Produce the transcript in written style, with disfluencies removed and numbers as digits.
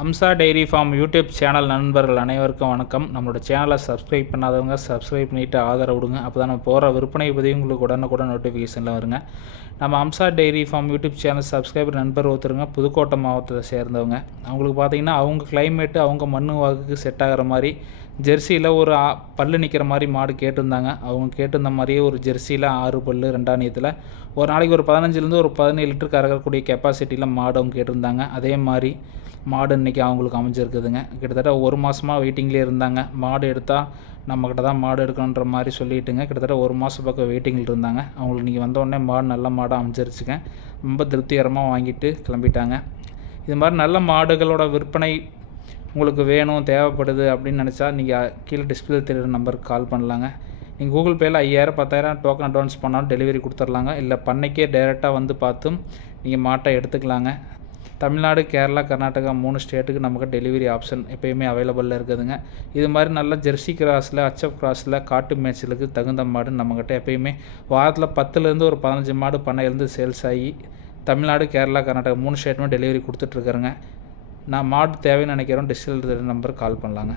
Amsa dairy farm YouTube channel நண்பர்கள் அனைவருக்கும் வணக்கம். நம்மளோட சேனலை சப்ஸ்கிரைப் பண்ணாதவங்க சப்ஸ்கிரைப் பண்ணிவிட்டு ஆதரவு விடுங்க. அப்போ தான் நம்ம போகிற விற்பனை பதிவு உங்களுக்கு உடனுக்குடன் நோட்டிஃபிகேஷனில் வருங்க. நம்ம Amsa dairy farm YouTube channel subscriber நண்பர் ஒருத்தருங்க புதுக்கோட்டை மாவட்டத்தை சேர்ந்தவங்க. அவங்களுக்கு பார்த்திங்கன்னா அவங்க கிளைமேட்டு அவங்க மண்ணு வாக்குக்கு செட் ஆகிற மாதிரி ஜெர்சியில் ஒரு பல்லு நிற்கிற மாதிரி மாடு கேட்டிருந்தாங்க. அவங்க கேட்டிருந்த மாதிரியே ஒரு ஜெர்சியில் 6 பல்லு 2 ஒரு நாளைக்கு ஒரு 15 ஒரு 17 லிட்டர் கறக்கக்கூடிய கெப்பாசிட்டியில் மாடு அவங்க கேட்டிருந்தாங்க. அதே மாதிரி மாடு இன்றைக்கி அவங்களுக்கு அமைஞ்சிருக்குதுங்க. கிட்டத்தட்ட 1 மாதமாக வெயிட்டிங்லேயே இருந்தாங்க. மாடு எடுத்தால் நம்மக்கிட்ட தான் மாடு எடுக்கணுன்ற மாதிரி சொல்லிட்டுங்க. கிட்டத்தட்ட 1 மாதம் பக்கம் வெயிட்டிங்கில் இருந்தாங்க. அவங்களுக்கு இன்றைக்கி வந்தோடனே மாடு நல்ல மாடாக அமைஞ்சிருச்சுங்க. ரொம்ப திருப்திகரமாக வாங்கிட்டு கிளம்பிட்டாங்க. இது மாதிரி நல்ல மாடுகளோட விற்பனை உங்களுக்கு வேணும் தேவைப்படுது அப்படின்னு நினச்சா நீங்கள் கீழே டிஸ்பிளே தெரியுற நம்பருக்கு கால் பண்ணலாங்க. நீங்கள் கூகுள் பேயில் 5000 10,000 டோக்கன் அட்வான்ஸ் பண்ணாலும் டெலிவரி கொடுத்துர்லாங்க. இல்லை பண்ணைக்கே டைரெக்டாக வந்து பார்த்தும் நீங்கள் மாட்டை எடுத்துக்கலாங்க. தமிழ்நாடு, கேரளா, கர்நாடகா 3 ஸ்டேட்டுக்கு நமக்கு டெலிவரி ஆப்ஷன் எப்போயுமே அவைலபிளில் இருக்குதுங்க. இது மாதிரி நல்ல ஜெர்சி கிராஸில் ஹச்எஃப் கிராஸில் காட்டு மேய்ச்சலுக்கு தகுந்த மாடு நம்மக்கிட்ட எப்போயுமே வாரத்தில் 10லேருந்து ஒரு 15 மாடு பண்ணையிலேருந்து சேல்ஸ் ஆகி தமிழ்நாடு, கேரளா, கர்நாடகா 3 ஸ்டேட்டுமே டெலிவரி கொடுத்துட்ருக்குறேங்க. நான் மாடு தேவைன்னு நினைக்கிறோம் டிஸ்பிளே நம்பருக்கு கால் பண்ணலாங்க.